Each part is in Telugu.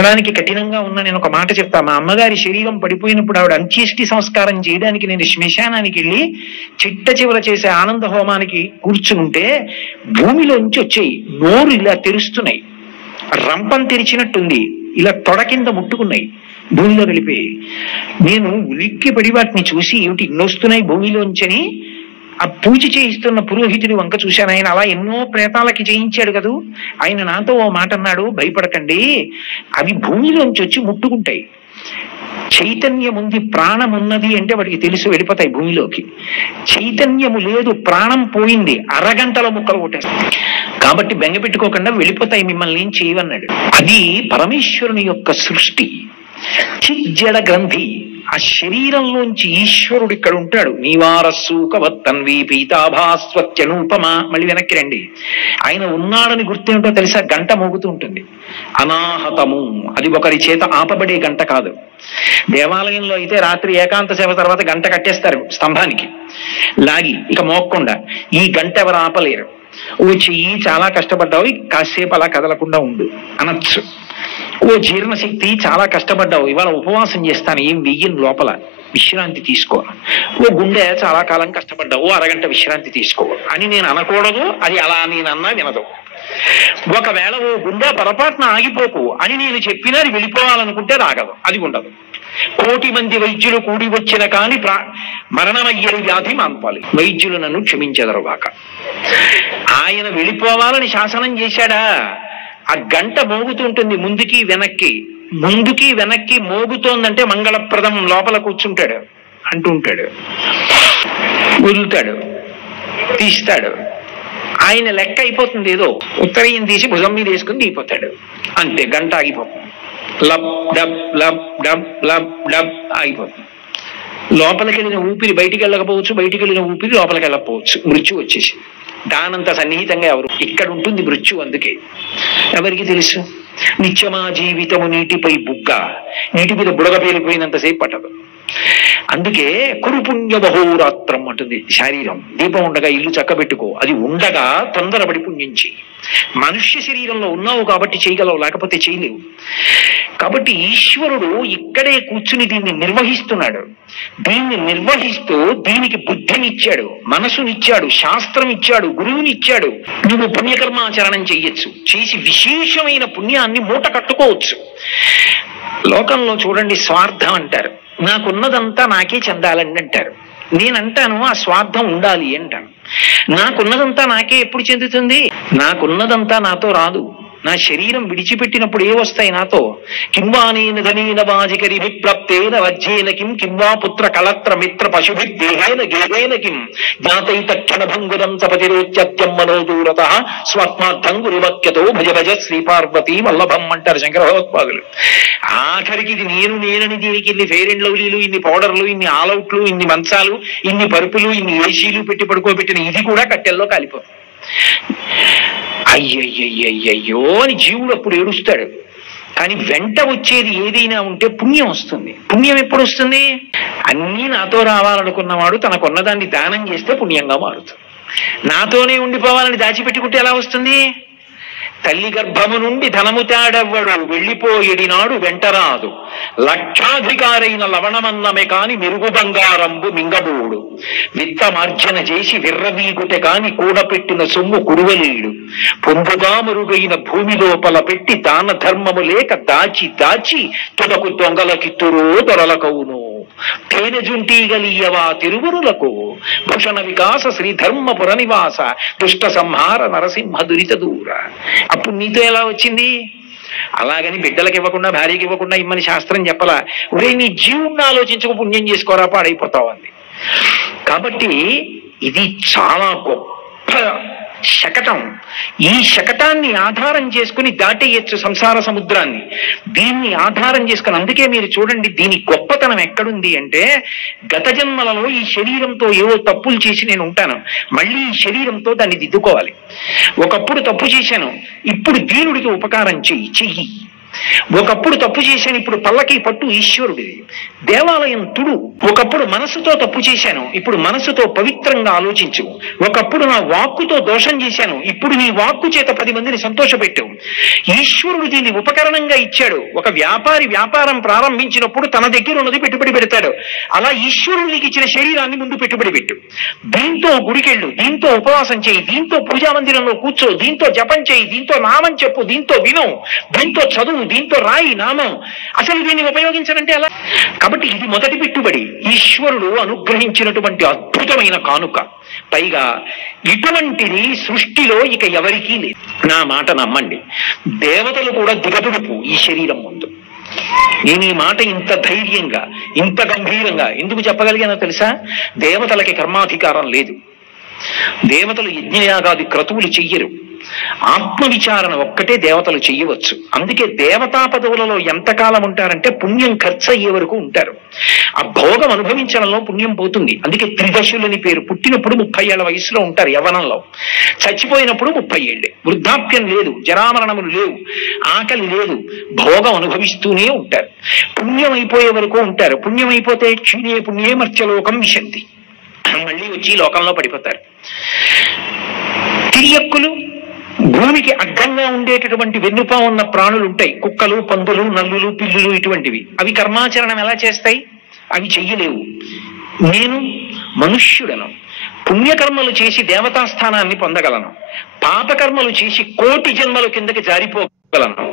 అనడానికి కఠినంగా ఉన్న నేను ఒక మాట చెప్తా. మా అమ్మగారి శరీరం పడిపోయినప్పుడు ఆవిడ అంత్యేష్టి సంస్కారం చేయడానికి నేను శ్మశానానికి వెళ్ళి చిట్ట చివర చేసే ఆనంద హోమానికి కూర్చుంటే భూమిలోంచి వచ్చాయి, నోరు ఇలా తెరుస్తున్నాయి, రంపం తెరిచినట్టుంది, ఇలా తొడ కింద ముట్టుకున్నాయి, భూమిలో వెళ్ళిపోయి. నేను ఉలిక్కి పడి వాటిని చూసి ఏమిటి ఇన్నొస్తున్నాయి భూమిలోంచని ఆ పూజ చేయిస్తున్న పురోహితుడి వంక చూశాను. ఆయన అలా ఎన్నో ప్రేతాలకి చేయించాడు కదూ. ఆయన నాతో ఓ మాట అన్నాడు, భయపడకండి, అవి భూమిలోంచి వచ్చి ముట్టుకుంటాయి. చైతన్యం ఉంది, ప్రాణం ఉన్నది అంటే వాటికి తెలుసు, వెళ్ళిపోతాయి భూమిలోకి. చైతన్యము లేదు, ప్రాణం పోయింది, అరగంటలో ముక్కలు కొట్టేస్తాయి. కాబట్టి బెంగ పెట్టుకోకుండా వెళ్ళిపోతాయి, మిమ్మల్ని ఏం చేయవన్నాడు. అది పరమేశ్వరుని యొక్క సృష్టి. చిజ్జడ గ్రంథి, ఆ శరీరంలోంచి ఈశ్వరుడు ఇక్కడ ఉంటాడు. నీవారస్సూకవత్తన్వి పీతాభాస్వత్యనూపమా. మళ్ళీ వెనక్కి రండి. ఆయన ఉన్నాడని గుర్తేమిటో తెలుసా? గంట మోగుతూ ఉంటుంది. అనాహతము, అది ఒకరి చేత ఆపబడే గంట కాదు. దేవాలయంలో అయితే రాత్రి ఏకాంత సేవ తర్వాత గంట కట్టేస్తారు స్తంభానికి లాగి, ఇక మోగకుండా. ఈ గంట ఎవరు ఆపలేరు. ఓ చెయ్యి చాలా కష్టపడ్డావు, కాసేపు అలా కదలకుండా ఉండు అనొచ్చు. ఓ జీర్ణశక్తి చాలా కష్టపడ్డావు, ఇవాళ ఉపవాసం చేస్తాను, ఏం వెయ్యను లోపల, విశ్రాంతి తీసుకో. ఓ గుండె చాలా కాలం కష్టపడ్డావు, ఓ అరగంట విశ్రాంతి తీసుకో అని నేను అనకూడదు. అది అలా నేనన్నా వినదు. ఒకవేళ ఓ గుండె పొరపాటున ఆగిపోకు అని నేను చెప్పినా అది వెళ్ళిపోవాలనుకుంటే రాగదు, అది ఉండదు. 1,000,000 మంది వైద్యులు కూడి వచ్చిన కాని మరణమయ్యని వ్యాధి మాన్పాలి. వైద్యులు నన్ను క్షమించెదరుగాక. ఆయన వెళ్ళిపోవాలని శాసనం చేశాడా? ఆ గంట మోగుతుంటుంది ముందుకి వెనక్కి, ముందుకి వెనక్కి మోగుతోందంటే మంగళప్రదం, లోపల కూర్చుంటాడు అంటుంటాడు, వదులుతాడు, తీస్తాడు. ఆయన లెక్క అయిపోతుంది. ఏదో ఉత్తరీయం తీసి భుజం మీద వేసుకుని దిగిపోతాడు, అంతే. గంట ఆగిపోతుంది. Lub dub lub dub lub dub ఆగిపోతుంది. లోపలికి వెళ్ళిన ఊపిరి బయటికి వెళ్ళకపోవచ్చు, బయటికి వెళ్ళిన ఊపిరి లోపలికి వెళ్ళకపోవచ్చు. మృత్యు వచ్చేసి దానంత సన్నిహితంగా ఎవరు ఇక్కడ ఉంటుంది మృత్యు. అందుకే ఎవరికి తెలుసు? నిత్యమా జీవితము నీటిపై బుగ్గ, నీటి మీద బుడగ పేలిపోయినంతసేపు పట్టదు. అందుకే కురుపుణ్య బహోరాత్రం అంటుంది శరీరం. దీపం ఉండగా ఇల్లు చక్కబెట్టుకో, అది ఉండగా తొందరపడి పుణ్యం చెయ్యి. మనుష్య శరీరంలో ఉన్నావు కాబట్టి చేయగలవు, లేకపోతే చేయలేవు. కాబట్టి ఈశ్వరుడు ఇక్కడే కూర్చుని దీన్ని నిర్వహిస్తున్నాడు. దీన్ని నిర్వహిస్తూ దీనికి బుద్ధినిచ్చాడు, మనసునిచ్చాడు, శాస్త్రం ఇచ్చాడు, గురువునిచ్చాడు. నువ్వు పుణ్యకర్మాచరణం చెయ్యొచ్చు, చేసి విశేషమైన పుణ్యాన్ని మూట కట్టుకోవచ్చు. లోకంలో చూడండి, స్వార్థం అంటారు. నాకున్నదంతా నాకే చెందాలండి అంటారు. నేనంటాను ఆ స్వార్థం ఉండాలి అంటాను. నాకున్నదంతా నాకే ఎప్పుడు చెందుతుంది? నాకున్నదంతా నాతో రాదు. నా శరీరం విడిచిపెట్టినప్పుడు ఏ వస్తాయి నాతో? కింవానేన ధనేన వాజికరి విప్లప్తేన వజ్జేన కిం కింవా పుత్ర కళత్ర మిత్ర పశుభిర్దేహేన గేహేన కిం జ్ఞాతైత క్షణభంగురం తపతిరోత్యత్యం మనోదూరత స్వాత్మార్థం గురువక్యతో భజ భజ శ్రీపార్వతీ వల్లభం అంటారు శంకర భగవత్పాదులు. ఆఖరికి ఇది నేనని దీనికి ఇన్ని ఫెయిర్ అండ్ లవ్లీలు, ఇన్ని పౌడర్లు, ఇన్ని ఆల్అవుట్లు, ఇన్ని మంచాలు, ఇన్ని పరుపులు, ఇన్ని ఏసీలు పెట్టి పడుకోబెట్టిన ఇది కూడా కట్టెల్లో కాలిపోతుంది. అయ్యయ్యయ్యయ్యో అని జీవుడు అప్పుడు ఏడుస్తాడు. కానీ వెంట వచ్చేది ఏదైనా ఉంటే పుణ్యం వస్తుంది. పుణ్యం ఎప్పుడు వస్తుంది? అన్నీ నాతో రావాలనుకున్నవాడు తనకున్నదాన్ని దానం చేస్తే పుణ్యంగా మారుతుంది. నాతోనే ఉండిపోవాలని దాచిపెట్టుకుంటే ఎలా వస్తుంది? తల్లి గర్భము నుండి ధనము తాడెవ్వడు వెళ్ళిపోయేడినాడు వెంటరాదు, లక్షాధికారైన లవణమన్నమే కాని మెరుగు బంగారంబు మింగబోడు, విత్తమార్జన చేసి విర్రవీగుటె కాని కూడపెట్టిన సొమ్ము కురువలేడు, పొందుగా మరుగైన భూమి లోపల పెట్టి దాన ధర్మము లేక దాచి దాచి తుదకు దొంగలకిత్తురో దొరలకవును, తేనె జుంటీగలియవా తిరువురులకు, భూషణ వికాస శ్రీధర్మపుర నివాస, దుష్ట సంహార నరసింహ దురిత దూర. అప్పుడు నీతో ఎలా వచ్చింది? అలాగని బిడ్డలకు ఇవ్వకుండా, భార్యకి ఇవ్వకుండా ఇమ్మని శాస్త్రం చెప్పలా. ఒరే నీ జీవుణ్ణి ఆలోచించక పుణ్యం చేసుకోరా, పాడైపోతావు అంది. కాబట్టి ఇది చాలా గొప్ప శకటం. ఈ శకటాన్ని ఆధారం చేసుకుని దాటేయచ్చు సంసార సముద్రాన్ని. దీన్ని ఆధారం చేసుకుని, అందుకే మీరు చూడండి దీని గొప్పతనం ఎక్కడుంది అంటే, గత జన్మలలో ఈ శరీరంతో ఏవో తప్పులు చేసి నేను ఉంటాను, మళ్ళీ ఈ శరీరంతో దాన్ని దిద్దుకోవాలి. ఒకప్పుడు తప్పు చేశాను, ఇప్పుడు దీనుడికి ఉపకారం చెయ్యి. ఒకప్పుడు తప్పు చేశాను, ఇప్పుడు పల్లకి పట్టు ఈశ్వరుడిది. దేవాలయం తుడు. ఒకప్పుడు మనసుతో తప్పు చేశాను, ఇప్పుడు మనసుతో పవిత్రంగా ఆలోచించు. ఒకప్పుడు నా వాక్కుతో దోషం చేశాను, ఇప్పుడు నీ వాక్కు చేత 10 మందిని సంతోషపెట్టావు. ఈశ్వరుడు దీన్ని ఉపకరణంగా ఇచ్చాడు. ఒక వ్యాపారి వ్యాపారం ప్రారంభించినప్పుడు తన దగ్గర ఉన్నది పెట్టుబడి పెడతాడు. అలా ఈశ్వరుడు నీకు ఇచ్చిన శరీరాన్ని ముందు పెట్టుబడి పెట్టు. దీంతో గుడికెళ్ళు, దీంతో ఉపవాసం చేయి, దీంతో పూజా మందిరంలో కూర్చో, దీంతో జపం చేయి, దీంతో నామం చెప్పు, దీంతో విను, దీంతో చదువు, దీంతో రాయి నామం. అసలు దీన్ని ఉపయోగించాలంటే ఎలా? కాబట్టి ఇది మొదటి పెట్టుబడి, ఈశ్వరుడు అనుగ్రహించినటువంటి అద్భుతమైన కానుక. పైగా ఇటువంటిది సృష్టిలో ఇక ఎవరికీ లేదు. నా మాట నమ్మండి, దేవతలు కూడా దిగదుడుపు ఈ శరీరం ముందు. నేను ఈ మాట ఇంత ధైర్యంగా ఇంత గంభీరంగా ఎందుకు చెప్పగలిగానో తెలుసా? దేవతలకి కర్మాధికారం లేదు. దేవతలు యజ్ఞయాగాది క్రతువులు చెయ్యరు. ఆత్మవిచారణ ఒక్కటే దేవతలు చెయ్యవచ్చు. అందుకే దేవతా పదవులలో ఎంతకాలం ఉంటారంటే పుణ్యం ఖర్చు అయ్యే వరకు ఉంటారు. ఆ భోగం అనుభవించడంలో పుణ్యం పోతుంది. అందుకే త్రిదశులని పేరు. పుట్టినప్పుడు 30 ఏళ్ల వయసులో ఉంటారు యవ్వనంలో, చచ్చిపోయినప్పుడు 30 ఏళ్లే. వృద్ధాప్యం లేదు, జరామరణములు లేవు, ఆకలి లేదు, భోగం అనుభవిస్తూనే ఉంటారు. పుణ్యం అయిపోయే వరకు ఉంటారు. పుణ్యం అయిపోతే క్షీణే పుణ్యే మర్త్యలోకం విశంతి, మళ్ళీ వచ్చి లోకంలో పడిపోతారు. తిరియక్కులు, భూమికి అడ్డంగా ఉండేటటువంటి వెన్నుపా ఉన్న ప్రాణులు ఉంటాయి, కుక్కలు, పందులు, నల్లులు, పిల్లులు, ఇటువంటివి. అవి కర్మాచరణం ఎలా చేస్తాయి? అవి చెయ్యలేవు. నేను మనుష్యుడను, పుణ్యకర్మలు చేసి దేవతాస్థానాన్ని పొందగలను, పాపకర్మలు చేసి 1,000,000 జన్మల కిందకి జారిపోగలను.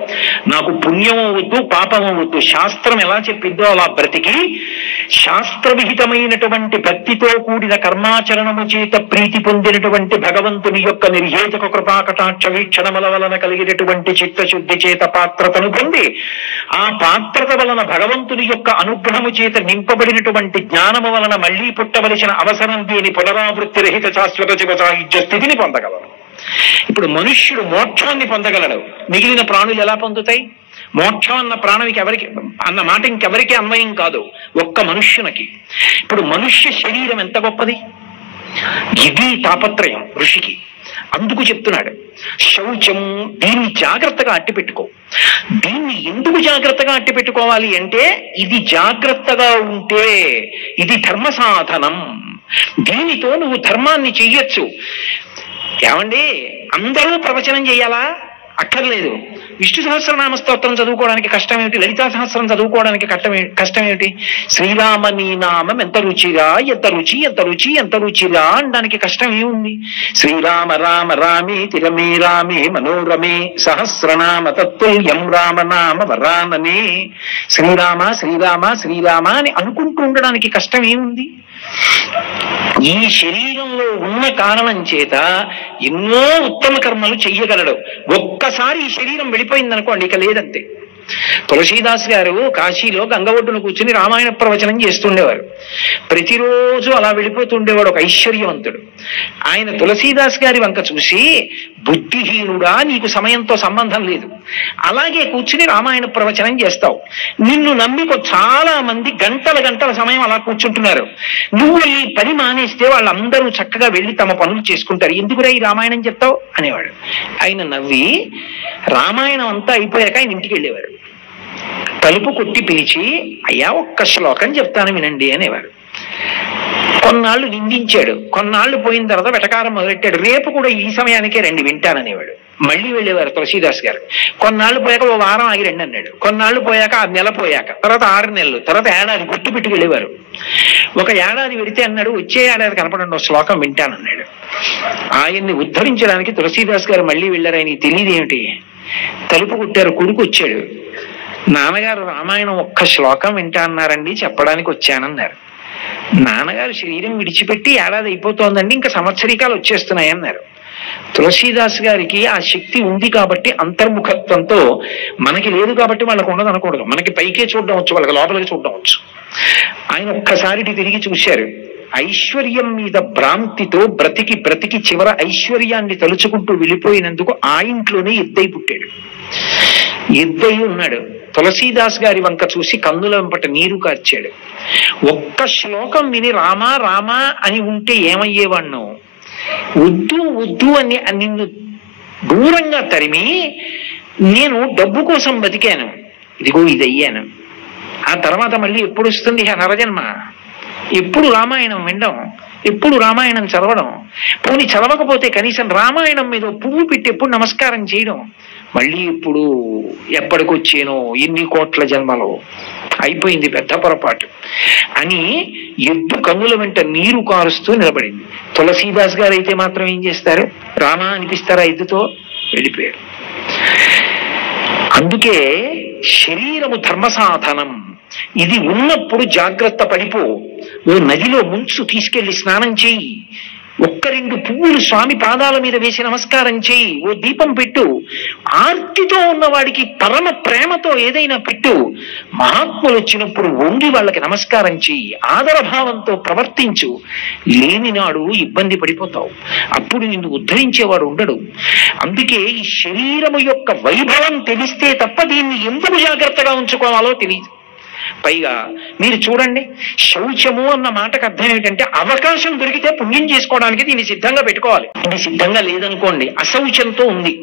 నాకు పుణ్యము వద్దు, పాపము వద్దు. శాస్త్రం ఎలా చెప్పిందో అలా బ్రతికి శాస్త్రవిహితమైనటువంటి భక్తితో కూడిన కర్మాచరణము చేత ప్రీతి పొందినటువంటి భగవంతుని యొక్క నిర్హేతుక కృపాకటాక్ష వీక్షణముల వలన కలిగినటువంటి చిత్తశుద్ధి చేత పాత్రతను పొంది, ఆ పాత్రత వలన భగవంతుని యొక్క అనుగ్రహము చేత నింపబడినటువంటి జ్ఞానము వలన మళ్లీ పుట్టవలసిన అవసరం దీని పునరావృత్తి రహిత శాశ్వత శివ సాయుధ్య స్థితిని పొందగలరు. ఇప్పుడు మనుష్యుడు మోక్షాన్ని పొందగలడు, మిగిలిన ప్రాణులు ఎలా పొందుతాయి? మోక్షం అన్న ప్రాణానికి అన్న మాట ఇంకెవరికి అన్వయం కాదు, ఒక్క మనుష్యునికి. ఇప్పుడు మనుష్య శరీరం ఎంత గొప్పది! ఇది తాపత్రయం ఋషికి. అందుకు చెప్తున్నాడు శౌచం, దీన్ని జాగ్రత్తగా అట్టిపెట్టుకో. దీన్ని ఎందుకు జాగ్రత్తగా అట్టిపెట్టుకోవాలి అంటే, ఇది జాగ్రత్తగా ఉంటే ఇది ధర్మ సాధనం. దీనితో నువ్వు ధర్మాన్ని చెయ్యొచ్చు. ఏమండి, అందరూ ప్రవచనం చేయాలా? అక్కర్లేదు. విష్ణు సహస్రనామ స్తోత్రం చదువుకోవడానికి కష్టం ఏమిటి? లలితా సహస్రం చదువుకోవడానికి కష్టం ఏమిటి? శ్రీరామ నీ నామం ఎంత రుచిరా, ఎంత రుచి, ఎంత రుచి, ఎంత రుచిరా అనడానికి కష్టం ఏముంది? శ్రీరామ రామ రామే తిరమే రామే మనోరమే సహస్రనామ తత్తుల్యం రామనామ వరాననే. శ్రీరామ శ్రీరామ శ్రీరామ అని అనుకుంటూ ఉండడానికి కష్టం ఏముంది? ఈ శరీరంలో ఉన్న కారణం చేత ఎన్నో ఉత్తమ కర్మలు చెయ్యగలడు. ఒక్కసారి ఈ శరీరం వెళ్ళిపోయిందనుకోండి, ఇక లేదంతే. తులసీదాస్ గారు కాశీలో గంగ ఒడ్డును కూర్చుని రామాయణ ప్రవచనం చేస్తుండేవారు. ప్రతిరోజు అలా వెళ్ళిపోతుండేవాడు ఒక ఐశ్వర్యవంతుడు. ఆయన తులసీదాస్ గారి వంక చూసి, బుద్ధిహీనుడా, నీకు సమయంతో సంబంధం లేదు, అలాగే కూర్చుని రామాయణ ప్రవచనం చేస్తావు. నిన్ను నమ్మి చాలా మంది గంటల గంటల సమయం అలా కూర్చుంటున్నారు. నువ్వు ఈ పని మానేస్తే వాళ్ళందరూ చక్కగా వెళ్ళి తమ పనులు చేసుకుంటారు, ఎందుకురా ఈ రామాయణం చెప్తావు అనేవాడు. ఆయన నవ్వి రామాయణం అంతా అయిపోయాక ఆయన ఇంటికి వెళ్ళేవారు. తలుపు కొట్టి పిలిచి, అయ్యా ఒక్క శ్లోకం చెప్తాను వినండి అనేవారు. కొన్నాళ్ళు నిందించాడు. కొన్నాళ్ళు పోయిన తర్వాత వెటకారం మొదలెట్టాడు. రేపు కూడా ఈ సమయానికే రండి వింటాననేవాడు. మళ్ళీ వెళ్ళేవారు తులసీదాస్ గారు. కొన్నాళ్ళు పోయాక 1 వారం ఆగి రండి అన్నాడు. కొన్నాళ్ళు పోయాక 6 నెలలు పోయాక, తర్వాత 6 నెలలు, తర్వాత ఏడాది గుర్తు పెట్టి వెళ్ళేవారు. ఒక ఏడాది వెడితే అన్నాడు, వచ్చే ఏడాది కనపడండి శ్లోకం వింటానన్నాడు. ఆయన్ని ఉద్ధరించడానికి తులసీదాస్ గారు మళ్ళీ వెళ్ళారు. ఆయనకి తెలియదు ఏమిటి. తలుపు కుట్టారు. కొడుకు వచ్చాడు. నాన్నగారు రామాయణం ఒక్క శ్లోకం వింటా అన్నారండి, చెప్పడానికి వచ్చానన్నారు. నాన్నగారు శరీరం విడిచిపెట్టి ఏడాది అయిపోతోందండి, ఇంకా సంవత్సరీకాలు వచ్చేస్తున్నాయి అన్నారు. తులసీదాస్ గారికి ఆ శక్తి ఉంది కాబట్టి అంతర్ముఖత్వంతో, మనకి లేదు కాబట్టి వాళ్ళకు ఉండదు అనకూడదు. మనకి పైకే చూడడం వచ్చు, వాళ్ళకి లోపలికి చూడడం వచ్చు. ఆయన ఒక్కసారి తిరిగి చూశారు. ఐశ్వర్యం మీద భ్రాంతితో బ్రతికి బ్రతికి చివర ఐశ్వర్యాన్ని తలుచుకుంటూ వెళ్ళిపోయినందుకు ఆ ఇంట్లోనే ఎద్దై పుట్టాడు. ఎద్దై ఉన్నాడు. తులసీదాస్ గారి వంక చూసి కన్నుల వెంపట నీరు కార్చాడు. ఒక్క శ్లోకం విని రామా రామా అని ఉంటే ఏమయ్యేవాణ్ణు? వద్దు వద్దు అని నిన్ను దూరంగా తరిమి నేను డబ్బు కోసం బతికాను, ఇదిగో ఇది అయ్యాను. ఆ తర్వాత మళ్ళీ ఎప్పుడు వస్తుంది నరజన్మ? ఎప్పుడు రామాయణం వినడం, ఎప్పుడు రామాయణం చదవడం, పోనీ చదవకపోతే కనీసం రామాయణం మీద పువ్వు పెట్టి ఎప్పుడు నమస్కారం చేయడం, మళ్ళీ ఇప్పుడు ఎప్పటికొచ్చేనో ఎన్ని కోట్ల జన్మలో అయిపోయింది పెద్ద పొరపాటు అని ఎద్దు కన్నుల వెంట నీరు కారుస్తూ నిలబడింది. తులసీదాస్ గారు అయితే మాత్రం ఏం చేస్తారు? రామా అనిపిస్తారా ఎద్దుతో? వెళ్ళిపోయాడు. అందుకే శరీరము ధర్మసాధనం. ఇది ఉన్నప్పుడు జాగ్రత్త పడిపో. ఓ నదిలో ముంచు తీసుకెళ్లి స్నానం చేయి, ఒక్క రెండు పువ్వులు స్వామి పాదాల మీద వేసి నమస్కారం చేయి, ఓ దీపం పెట్టు, ఆర్తితో ఉన్నవాడికి పరమ ప్రేమతో ఏదైనా పెట్టు. మహాత్ములు వచ్చినప్పుడు వంగి వాళ్ళకి నమస్కారం చెయ్యి, ఆదరభావంతో ప్రవర్తించు. లేని నాడు ఇబ్బంది పడిపోతావు, అప్పుడు నిన్ను ఉద్ధరించేవాడు ఉండడు. అందుకే ఈ శరీరము యొక్క వైభవం తెలిస్తే తప్ప దీన్ని ఎందుకు జాగ్రత్తగా ఉంచుకోవాలో తెలియదు. పైగా మీరు చూడండి, శౌచము అన్న మాటకు అర్థం ఏమిటంటే అవకాశం దొరికితే పుణ్యం చేసుకోవడానికి దీన్ని సిద్ధంగా పెట్టుకోవాలి. ఇది సిద్ధంగా లేదనుకోండి, అశౌచంతో ఉంది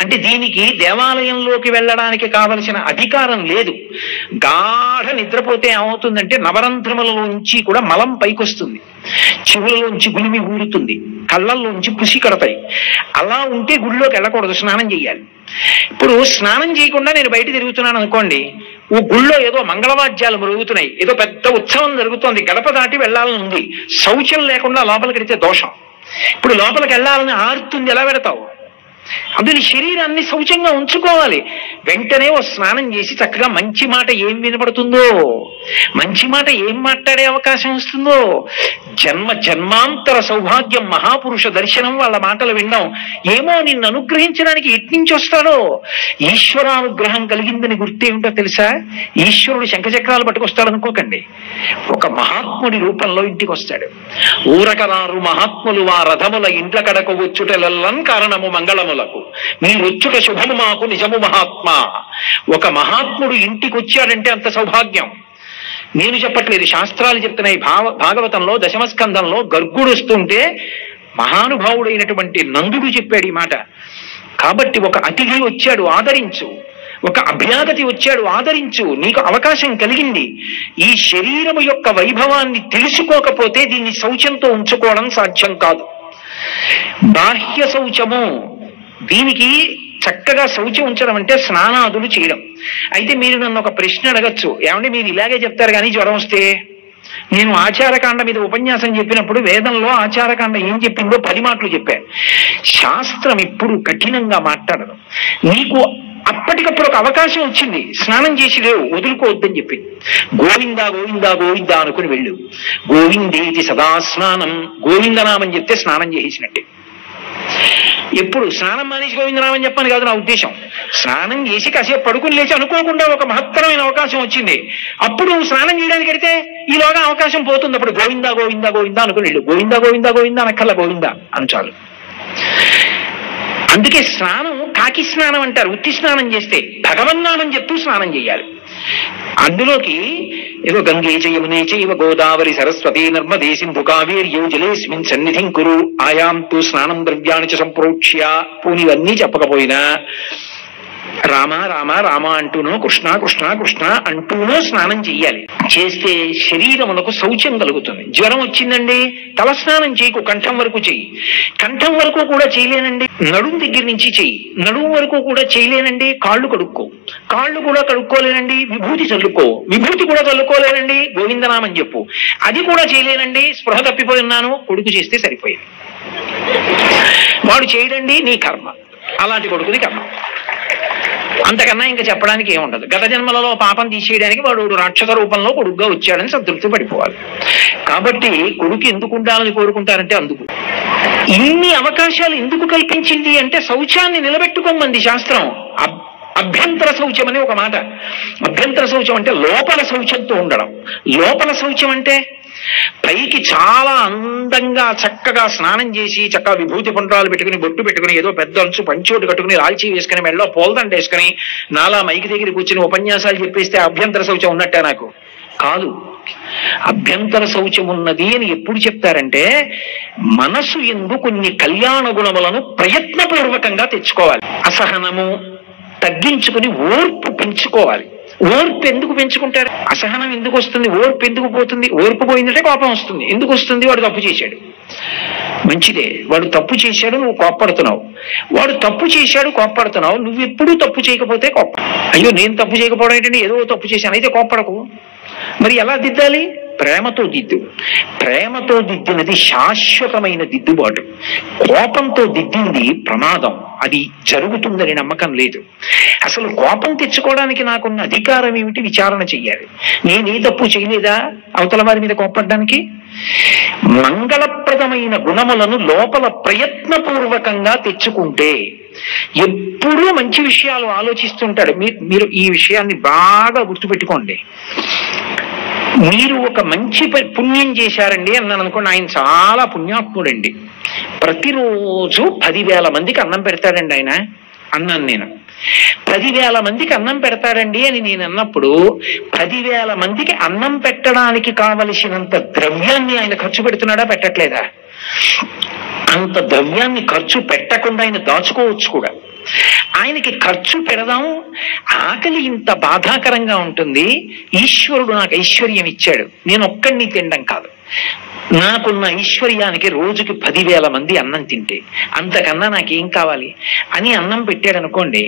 అంటే దీనికి దేవాలయంలోకి వెళ్ళడానికి కావలసిన అధికారం లేదు. గాఢ నిద్రపోతే ఏమవుతుందంటే నవరంధ్రములలోంచి కూడా మలం పైకొస్తుంది, చెవులలోంచి గులిమి ఊరుతుంది, కళ్ళల్లోంచి పుసి కడతాయి. అలా ఉంటే గుళ్ళోకి వెళ్ళకూడదు, స్నానం చేయాలి. ఇప్పుడు స్నానం చేయకుండా నేను బయట తిరుగుతున్నాను అనుకోండి, ఓ గుళ్ళో ఏదో మంగళవాద్యాలు మరుగుతున్నాయి, ఏదో పెద్ద ఉత్సవం జరుగుతోంది, గడప దాటి వెళ్ళాలని ఉంది, శౌచం లేకుండా లోపలికి వెళితే దోషం. ఇప్పుడు లోపలికి వెళ్ళాలని ఆరుతుంది, ఎలా పెడతావు? అందుని శరీరాన్ని శౌచంగా ఉంచుకోవాలి. వెంటనే ఓ స్నానం చేసి చక్కగా మంచి మాట ఏం వినపడుతుందో, మంచి మాట ఏం మాట్లాడే అవకాశం వస్తుందో, జన్మ జన్మాంతర సౌభాగ్యం మహాపురుష దర్శనం, వాళ్ళ మాటలు వినడం. ఏమో నిన్ను అనుగ్రహించడానికి ఎట్నుంచి వస్తాడో. ఈశ్వరానుగ్రహం కలిగిందని గుర్తేమిటో తెలుసా? ఈశ్వరుడు శంఖచక్రాలు పట్టుకొస్తాడు అనుకోకండి, ఒక మహాత్ముడి రూపంలో ఇంటికి వస్తాడు. ఊరకరారు మహాత్ములు వా రథముల ఇంట్ల కడకు వచ్చుటలెల్లన్ కారణము మంగళములకు, మీ వచ్చుట శుభము మాకు నిజము మహాత్మా. ఒక మహాత్ముడు ఇంటికి వచ్చాడంటే అంత సౌభాగ్యం. నేను చెప్పట్లేదు, శాస్త్రాలు చెప్తున్నాయి. భాగవతంలో దశమస్కందంలో గర్గుడు వస్తుంటే మహానుభావుడైనటువంటి నందుడు చెప్పాడు ఈ మాట. కాబట్టి ఒక అతిథి వచ్చాడు, ఆదరించు. ఒక అభ్యాగతి వచ్చాడు, ఆదరించు. నీకు అవకాశం కలిగింది. ఈ శరీరము యొక్క వైభవాన్ని తెలుసుకోకపోతే దీన్ని శౌచంతో ఉంచుకోవడం సాధ్యం కాదు. బాహ్య శౌచము, దీనికి చక్కగా శౌచం ఉంచడం అంటే స్నానాదులు చేయడం. అయితే మీరు నన్ను ఒక ప్రశ్న అడగచ్చు, ఏమంటే మీరు ఇలాగే చెప్తారు కానీ జ్వరం వస్తే? నేను ఆచారకాండ మీద ఉపన్యాసం చెప్పినప్పుడు వేదంలో ఆచారకాండ ఏం చెప్పిందో 10 మాటలు చెప్పాను. శాస్త్రం ఇప్పుడు కఠినంగా మాట్లాడదు. నీకు అప్పటికప్పుడు ఒక అవకాశం వచ్చింది, స్నానం చేసి లేవు, వదులుకోవద్దని చెప్పి, గోవిందా గోవిందా గోవిందా అనుకుని వెళ్ళు. గోవిందేతి సదా స్నానం, గోవిందనామని చెప్తే స్నానం చేసేసినట్టే. ఎప్పుడు స్నానం మానేసి గోవిందనామని చెప్పని కాదు నా ఉద్దేశం. స్నానం చేసి కాసేపు పడుకుని లేచి అనుకోకుండా ఒక మహత్తరమైన అవకాశం వచ్చింది, అప్పుడు స్నానం చేయడానికి వెడితే ఈలోగా అవకాశం పోతుంది. అప్పుడు గోవిందా గోవిందా గోవిందా అనుకుని వెళ్ళు. గోవిందా గోవిందా గోవిందా అనక్కల్లా గోవిందా అని చాలు. అందుకే స్నానం కాకి స్నానం అంటారు. ఉత్తి స్నానం చేస్తే భగవన్నామని చెప్తూ స్నానం చేయాలి. అందులోకి ఏదో గంగే యమునే చైవ గోదావరి సరస్వతి నర్మదే సింధు కావేర్యో జలేస్మిన్ సన్నిధిం కురు ఆయాంతు స్నానం ద్రవ్యాన్ని చ సంప్రోక్ష్య. పూనివన్నీ చెప్పకపోయినా రామ రామ రామ అంటూనో, కృష్ణ కృష్ణ కృష్ణ అంటూనో స్నానం చెయ్యాలి. చేస్తే శరీరమునకు శౌచం కలుగుతుంది. జ్వరం వచ్చిందండి, తల స్నానం చేయకు, కంఠం వరకు చెయ్యి. కంఠం వరకు కూడా చేయలేనండి, నడుము దగ్గర నుంచి చెయ్యి. నడుము వరకు కూడా చేయలేనండి, కాళ్ళు కడుక్కో. కాళ్ళు కూడా కడుక్కోలేనండి, విభూతి చల్లుకో. విభూతి కూడా చల్లుకోలేనండి, గోవిందనామం చెప్పు. అది కూడా చేయలేనండి, స్పృహ తప్పిపోయి ఉన్నాను, కొడుకు చేస్తే సరిపోయింది. వాడు చేయడండి, నీ కర్మ. అలాంటి కొడుకుని కర్మ. అంతకన్నా ఇంకా చెప్పడానికి ఏముండదు. గత జన్మలలో పాపం తీసేయడానికి వాడు రాక్షస రూపంలో కొడుకుగా వచ్చాడని సంతృప్తి పడిపోవాలి. కాబట్టి కొడుకు ఎందుకు ఉండాలని కోరుకుంటారంటే అందుకు. ఇన్ని అవకాశాలు ఎందుకు కల్పించింది అంటే శౌచాన్ని నిలబెట్టుకోమంది శాస్త్రం. అభ్యంతర శౌచం అని ఒక మాట. అభ్యంతర శౌచం అంటే లోపల శౌచంతో ఉండడం. లోపల శౌచం అంటే పైకి చాలా అందంగా చక్కగా స్నానం చేసి చక్కగా విభూతి పుండ్రాలు పెట్టుకుని, బొట్టు పెట్టుకుని, ఏదో పెద్ద అంచు పంచోటు కట్టుకుని, రాల్చి వేసుకుని, మెడలో పూలదండ వేసుకుని, నాలా మైకి దగ్గర కూర్చుని ఉపన్యాసాలు చెప్పేస్తే అభ్యంతర శౌచం ఉన్నట్టే నాకు కాదు. అభ్యంతర శౌచం ఉన్నది అని ఎప్పుడు చెప్తారంటే మనసు యందు కొన్ని కళ్యాణ గుణములను ప్రయత్నపూర్వకంగా తెచ్చుకోవాలి. అసహనము, తగ్గించుకుని ఓర్పు పెంచుకోవాలి. ఓర్పు ఎందుకు పెంచుకుంటారు? అసహనం ఎందుకు వస్తుంది? ఓర్పు ఎందుకు పోతుంది? ఓర్పు పోయిందంటే కోపం వస్తుంది. ఎందుకు వస్తుంది? వాడు తప్పు చేశాడు, మంచిదే, వాడు తప్పు చేశాడు, నువ్వు కోప్పడుతున్నావు. వాడు తప్పు చేశాడు, కోప్పడుతున్నావు. నువ్వు ఎప్పుడూ తప్పు చేయకపోతే అయ్యో నేను తప్పు చేయకపోవడం ఏంటంటే ఏదో తప్పు చేశాను, అయితే కోప్పడకు. మరి ఎలా దిద్దాలి? ప్రేమతో దిద్దు. ప్రేమతో దిద్దినది శాశ్వతమైన దిద్దుబాటు. కోపంతో దిద్దింది ప్రమాదం, అది జరుగుతుందని నమ్మకం లేదు. అసలు కోపం తెచ్చుకోవడానికి నాకున్న అధికారం ఏమిటి? విచారణ చెయ్యాలి. నేనే తప్పు చేయలేదా అవతల వారి మీద కోపడడానికి? మంగళప్రదమైన గుణములను లోపల ప్రయత్నపూర్వకంగా తెచ్చుకుంటే ఎప్పుడూ మంచి విషయాలు ఆలోచిస్తుంటాడు. మీరు ఈ విషయాన్ని బాగా గుర్తుపెట్టుకోండి. మీరు ఒక మంచి పుణ్యం చేశారండి అన్నాను అనుకోండి, ఆయన చాలా పుణ్యాత్ముడండి, ప్రతిరోజు 10,000 మందికి అన్నం పెడతాడండి ఆయన అన్నాను నేను. 10,000 మందికి అన్నం పెడతాడండి అని నేను అన్నప్పుడు 10,000 మందికి అన్నం పెట్టడానికి కావలసినంత ద్రవ్యాన్ని ఆయన ఖర్చు పెడుతున్నాడా, పెట్టట్లేదా? అంత ద్రవ్యాన్ని ఖర్చు పెట్టకుండా ఆయన దాచుకోవచ్చు కూడా. ఆయనకి ఖర్చు పెడదాం, ఆకలి ఇంత బాధాకరంగా ఉంటుంది, ఈశ్వరుడు నాకు ఐశ్వర్యం ఇచ్చాడు, నేను ఒక్కడిని తినడం కాదు, నాకున్న ఐశ్వర్యానికి రోజుకి 10,000 మంది అన్నం తింటే అంతకన్నా నాకేం కావాలి అని అన్నం పెట్టాడు అనుకోండి.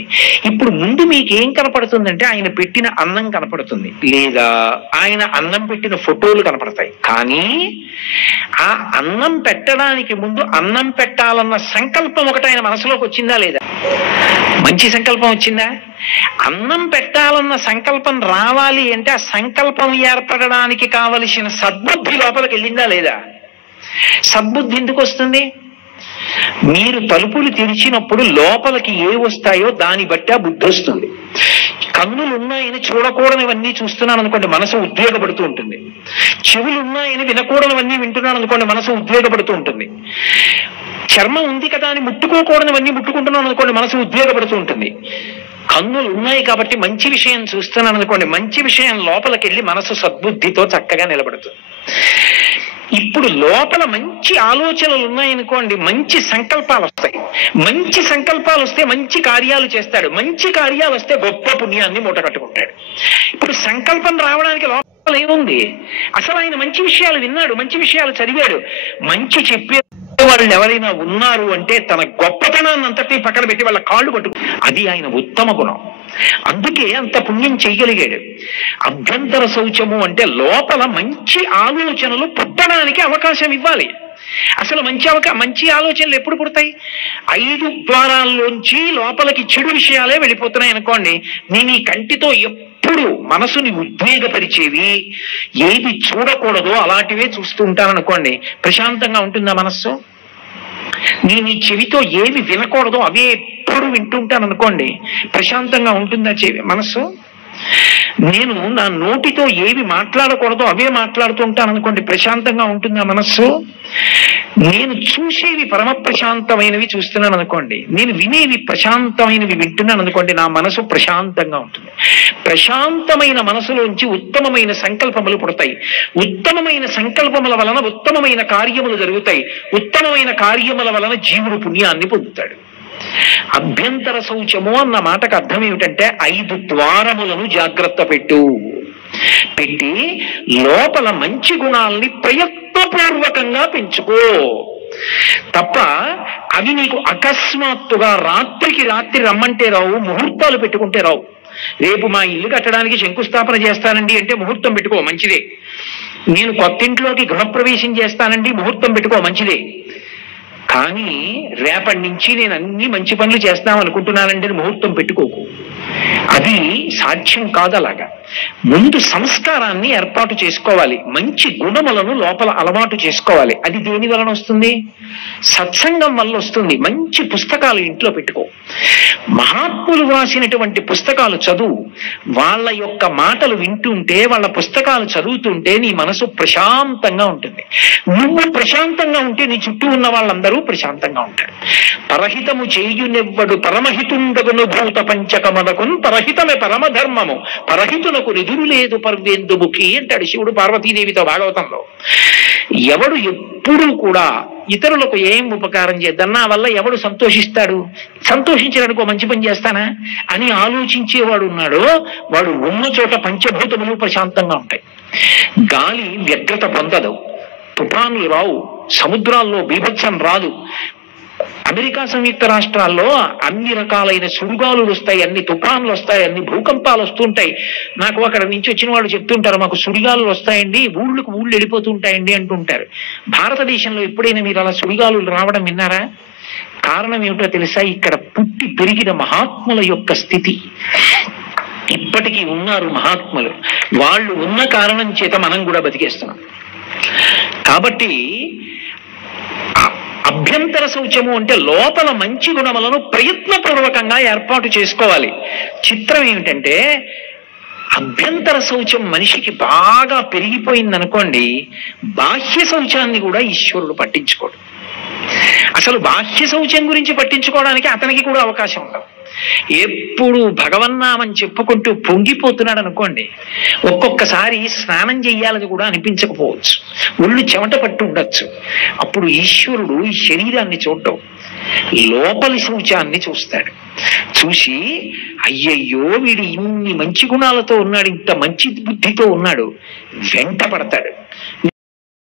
ఇప్పుడు ముందు మీకేం కనపడుతుందంటే ఆయన పెట్టిన అన్నం కనపడుతుంది, లేదా ఆయన అన్నం పెట్టిన ఫోటోలు కనపడతాయి. కానీ ఆ అన్నం పెట్టడానికి ముందు అన్నం పెట్టాలన్న సంకల్పం ఒకటి ఆయన మనసులోకి వచ్చిందా లేదా? మంచి సంకల్పం వచ్చిందా? అన్నం పెట్టాలన్న సంకల్పం రావాలి అంటే ఆ సంకల్పం ఏర్పడడానికి కావలసిన సద్బుద్ధి లోపలికి వెళ్ళిందా లేదా? సద్బుద్ధి ఎందుకు వస్తుంది? మీరు తలుపులు తెరిచినప్పుడు లోపలికి ఏ వస్తాయో దాన్ని బట్టి ఆ బుద్ధి వస్తుంది. కన్నులు ఉన్నాయని చూడకూడనివన్నీ చూస్తున్నాను అనుకోండి, మనసు ఉద్వేగపడుతూ ఉంటుంది. చెవులు ఉన్నాయని వినకూడనివన్నీ వింటున్నాను అనుకోండి, మనసు ఉద్వేగపడుతూ ఉంటుంది. చర్మం ఉంది కదా అని ముట్టుకోకూడనివన్నీ ముట్టుకుంటున్నాను అనుకోండి, మనసు ఉద్వేగపడుతూ ఉంటుంది. కన్నులు ఉన్నాయి కాబట్టి మంచి విషయం చూస్తున్నాను అనుకోండి, మంచి విషయం లోపలికి వెళ్ళి మనసు సద్బుద్ధితో చక్కగా నిలబడుతుంది. ఇప్పుడు లోపల మంచి ఆలోచనలు ఉన్నాయనుకోండి, మంచి సంకల్పాలు వస్తాయి. మంచి సంకల్పాలు వస్తే మంచి కార్యాలు చేస్తాడు, మంచి కార్యాలు వస్తే గొప్ప పుణ్యాన్ని మూట కట్టుకుంటాడు. ఇప్పుడు సంకల్పం రావడానికి లోపల ఏముంది? అసలు ఆయన మంచి విషయాలు విన్నాడు, మంచి విషయాలు చదివాడు. మంచి చెప్పే వాళ్ళు ఎవరైనా ఉన్నారు అంటే తన గొప్పతనాన్ని అంతటి పక్కన పెట్టి వాళ్ళ కాళ్ళు పట్టు, అది ఆయన ఉత్తమ గుణం. అందుకే అంత పుణ్యం చేయగలిగాడు. అభ్యంతర శౌచము అంటే లోపల మంచి ఆలోచనలు పుట్టడానికి అవకాశం ఇవ్వాలి. అసలు మంచి ఆలోచనలు ఎప్పుడు పుడతాయి? 5 ద్వారాల్లోంచి లోపలికి చెడు విషయాలే వెళ్ళిపోతున్నాయి అనుకోండి. నేను ఈ కంటితో ఎప్పుడు మనసుని ఉద్వేగపరిచేవి, ఏది చూడకూడదో అలాంటివే చూస్తూ ఉంటాననుకోండి, ప్రశాంతంగా ఉంటుందా మనస్సు? నేను ఈ చెవితో ఏవి వినకూడదో అవే ఎప్పుడు వింటుంటాను అనుకోండి, ప్రశాంతంగా ఉంటుందా మనస్సు? నేను నా నోటితో ఏవి మాట్లాడకూడదో అవే మాట్లాడుతూ ఉంటాను అనుకోండి, ప్రశాంతంగా ఉంటుందా మనస్సు? నేను చూసేవి పరమ ప్రశాంతమైనవి చూస్తున్నాను అనుకోండి, నేను వినేవి ప్రశాంతమైనవి వింటున్నాను అనుకోండి, నా మనసు ప్రశాంతంగా ఉంటుంది. ప్రశాంతమైన మనసులోంచి ఉత్తమమైన సంకల్పములు పుడతాయి. ఉత్తమమైన సంకల్పముల వలన ఉత్తమమైన కార్యములు జరుగుతాయి. ఉత్తమమైన కార్యముల వలన జీవుడు పుణ్యాన్ని పొందుతాడు. అభ్యంతర శౌచము అన్న మాటకు అర్థం ఏమిటంటే 5 ద్వారములను జాగ్రత్త పెట్టి లోపల మంచి గుణాలని ప్రయత్నపూర్వకంగా పెంచుకో. తప్ప అవి నీకు అకస్మాత్తుగా రాత్రికి రాత్రి రమ్మంటే రావు, ముహూర్తాలు పెట్టుకుంటే రావు. రేపు మా ఇల్లు కట్టడానికి శంకుస్థాపన చేస్తానండి అంటే ముహూర్తం పెట్టుకో, మంచిదే. నేను కొత్తింట్లోకి గృహప్రవేశం చేస్తానండి, ముహూర్తం పెట్టుకో, మంచిదే. కానీ రేపటి నుంచి నేను అన్ని మంచి పనులు చేస్తాం అనుకుంటున్నానంటే ముహూర్తం పెట్టుకోకు, అది సాధ్యం కాదు. అలాగా ముందు సంస్కారాన్ని ఏర్పాటు చేసుకోవాలి, మంచి గుణములను లోపల అలవాటు చేసుకోవాలి. అది దేని వలన వస్తుంది? సత్సంగం వల్ల వస్తుంది. మంచి పుస్తకాలు ఇంట్లో పెట్టుకో, మహాత్ములు రాసినటువంటి పుస్తకాలు చదువు, వాళ్ళ యొక్క మాటలు వింటుంటే, వాళ్ళ పుస్తకాలు చదువుతుంటే నీ మనసు ప్రశాంతంగా ఉంటుంది. నువ్వు ప్రశాంతంగా ఉంటే నీ చుట్టూ ఉన్న వాళ్ళందరూ ప్రశాంతంగా ఉంటారు. పరహితము చేయునెవ్వడు పరమహితుండగును భూత పంచకమనకున్, పరహితమే పరమధర్మము, పరహితున పరులకు ఎదురు లేదు పర్వేందుముఖి అంటాడు శివుడు పార్వతీదేవితో భాగవతంలో. ఎవడు ఎప్పుడూ కూడా ఇతరులకు ఏం ఉపకారం చేద్దాం, నా వల్ల ఎవడు సంతోషిస్తాడు, సంతోషించడానికి మంచి పని చేస్తానా అని ఆలోచించేవాడు ఉన్నాడో వాడు ఉన్న చోట పంచభూతములు ప్రశాంతంగా ఉంటాయి. గాలి వ్యగ్రత పొందదు, తుఫాన్లు రావు, సముద్రాల్లో బీభత్సం రాదు. అమెరికా సంయుక్త రాష్ట్రాల్లో అన్ని రకాలైన సుడిగాలులు వస్తాయి, అన్ని తుఫాన్లు వస్తాయి, అన్ని భూకంపాలు వస్తుంటాయి. నాకు అక్కడ నుంచి వచ్చిన వాళ్ళు చెప్తుంటారు, మాకు సుడిగాలులు వస్తాయండి, ఊళ్ళకు ఊళ్ళు వెళ్ళిపోతుంటాయండి అంటుంటారు. భారతదేశంలో ఎప్పుడైనా మీరు అలా సుడిగాలులు రావడం విన్నారా? కారణం ఏమిటో తెలుసా? ఇక్కడ పుట్టి పెరిగిన మహాత్ముల యొక్క స్థితి. ఇప్పటికీ ఉన్నారు మహాత్ములు, వాళ్ళు ఉన్న కారణం చేత మనం కూడా బతికేస్తున్నాం. కాబట్టి అభ్యంతర శౌచము అంటే లోపల మంచి గుణములను ప్రయత్నపూర్వకంగా ఏర్పాటు చేసుకోవాలి. చిత్రం ఏమిటంటే అభ్యంతర శౌచం మనిషికి బాగా పెరిగిపోయిందనుకోండి, బాహ్య శౌచాన్ని కూడా ఈశ్వరుడు పట్టించుకోడు. అసలు బాహ్య శౌచం గురించి పట్టించుకోవడానికి అతనికి కూడా అవకాశం ఉండదు. ఎప్పుడు భగవన్నామని చెప్పుకుంటూ పొంగిపోతున్నాడు అనుకోండి, ఒక్కొక్కసారి స్నానం చెయ్యాలని కూడా అనిపించకపోవచ్చు, ఒళ్ళు చెమట పట్టు ఉండొచ్చు. అప్పుడు ఈశ్వరుడు ఈ శరీరాన్ని చూడటం, లోపలి శౌచాన్ని చూస్తాడు. చూసి అయ్యయ్యో వీడు ఇన్ని మంచి గుణాలతో ఉన్నాడు, ఇంత మంచి బుద్ధితో ఉన్నాడు, వెంట పడతాడు.